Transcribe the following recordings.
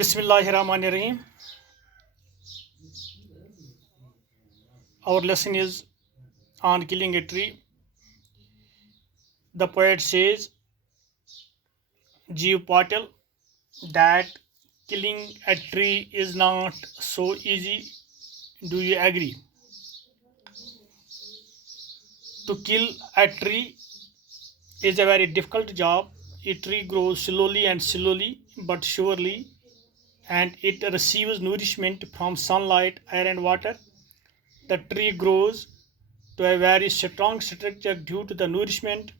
Bismillahirrahmanirrahim. Our lesson is on killing a tree. The poet says, Jeev Patel, that killing a tree is not so easy. Do you agree? To kill a tree is a very difficult job. A tree grows slowly and slowly but surely, and it receives nourishment from sunlight, air, and water. The tree grows to a very strong structure due to the nourishment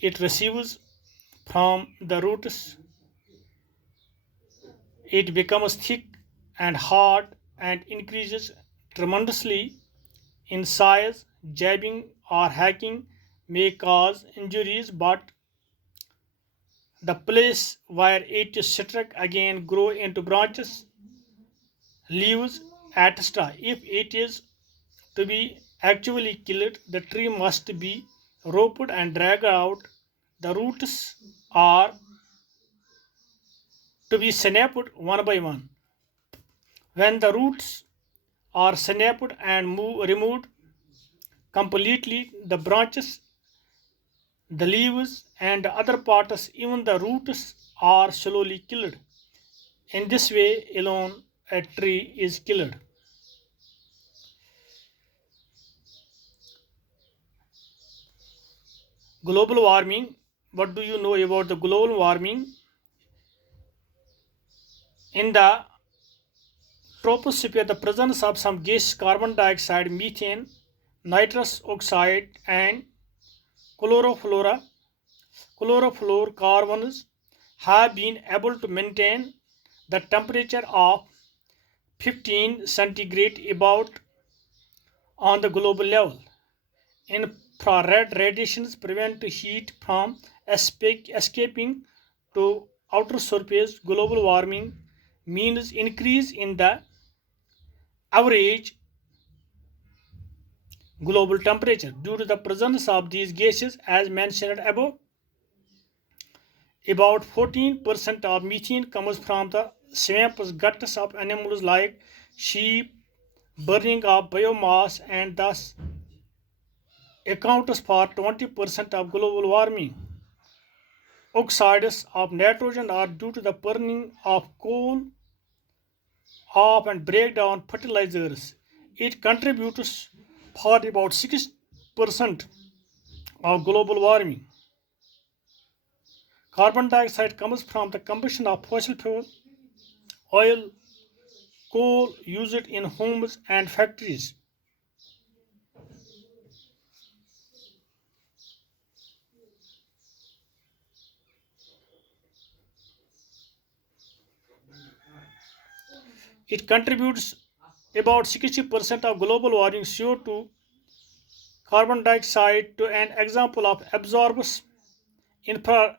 it receives from the roots. It becomes thick and hard and increases tremendously in size. Jabbing or hacking may cause injuries, but the place where it is struck again grow into branches, leaves, etc. If it is to be actually killed, the tree must be roped and dragged out. The roots are to be snapped one by one. When the roots are snapped and removed completely, the branches, the leaves, and the other parts, even the roots, are slowly killed. In this way alone, a tree is killed. Global warming. What do you know about the global warming? In the troposphere, the presence of some gases, carbon dioxide, methane, nitrous oxide, and chlorofluorocarbons have been able to maintain the temperature of 15 centigrade about on the global level. Infrared radiations prevent heat from escaping to outer surface. Global warming means increase in the average global temperature due to the presence of these gases as mentioned above. About 14% of methane comes from the swamps, guts of animals like sheep, burning of biomass, and thus accounts for 20% of global warming. Oxides of nitrogen are due to the burning of coal off and breakdown fertilizers. It contributes for about 6% of global warming. Carbon dioxide comes from the combustion of fossil fuel, oil, coal used in homes and factories. It contributes about 60% of global warming. CO2, carbon dioxide, to an example of absorbs infrared